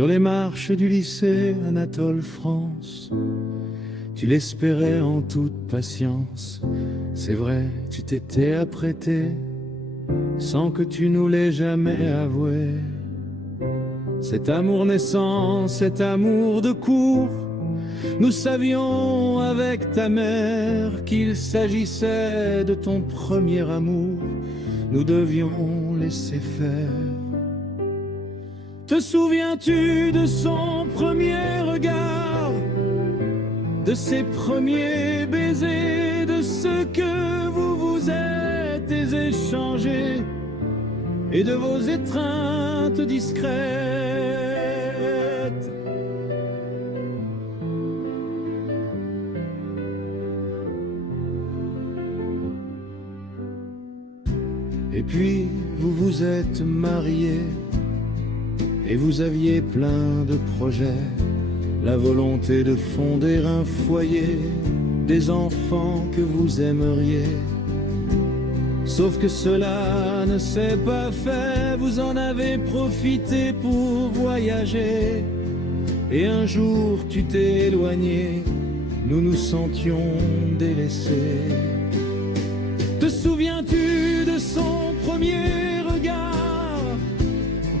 Sur les marches du lycée Anatole France, tu l'espérais en toute patience. C'est vrai, tu t'étais apprêté, sans que tu nous l'aies jamais avoué. Cet amour naissant, cet amour de cour, nous savions avec ta mère qu'il s'agissait de ton premier amour. Nous devions laisser faire. Te souviens-tu de son premier regard, de ses premiers baisers, de ce que vous vous êtes échangés et de vos étreintes discrètes? Et puis vous vous êtes mariés et vous aviez plein de projets, la volonté de fonder un foyer, des enfants que vous aimeriez. Sauf que cela ne s'est pas fait, vous en avez profité pour voyager. Et un jour tu t'es éloigné, nous nous sentions délaissés. Te souviens-tu de son premier regard,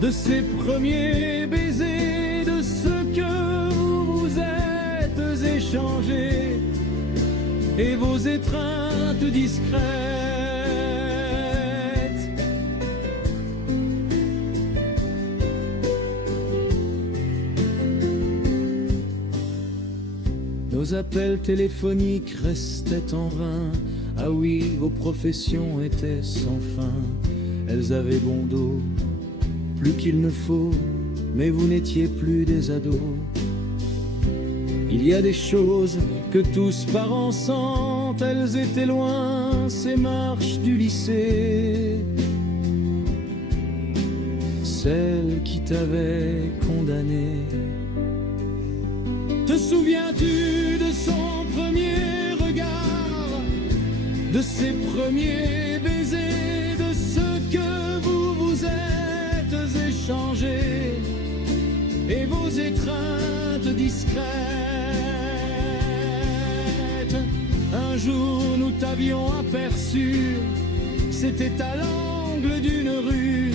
de ses premiers baisers, de ce que vous vous êtes échangés et vos étreintes discrètes? Nos appels téléphoniques restaient en vain. Ah oui, vos professions étaient sans fin. Elles avaient bon dos, plus qu'il ne faut, mais vous n'étiez plus des ados. Il y a des choses que tous parents sentent, elles étaient loin, ces marches du lycée. Celles qui t'avaient condamné. Te souviens-tu de son premier regard, de ses premiers baisers, de ce que vous vous êtes échangés et vos étreintes discrètes? Un jour nous t'avions aperçu, c'était à l'angle d'une rue.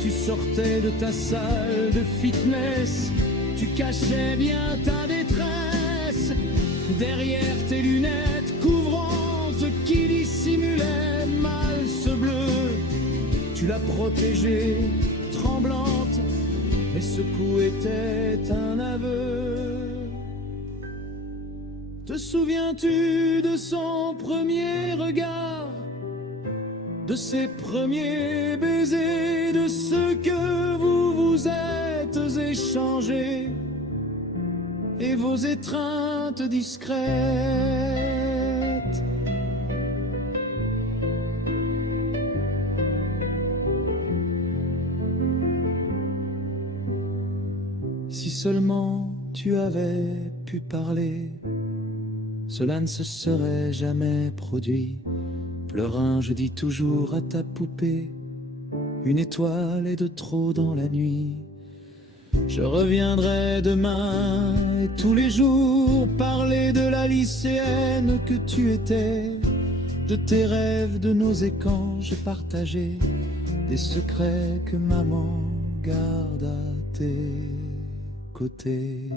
Tu sortais de ta salle de fitness, tu cachais bien ta détresse derrière tes lunettes couvrantes qui dissimulaient mal ce bleu. Tu l'as protégée, tremblante, et ce coup était un aveu. Te souviens-tu de son premier regard, de ses premiers baisers, de ce que vous vous êtes échangés et vos étreintes discrètes? Si seulement tu avais pu parler, cela ne se serait jamais produit. Pleurin, je dis toujours à ta poupée, une étoile est de trop dans la nuit. Je reviendrai demain et tous les jours parler de la lycéenne que tu étais, de tes rêves, de nos échanges partagés, des secrets que maman garde à tes côtés.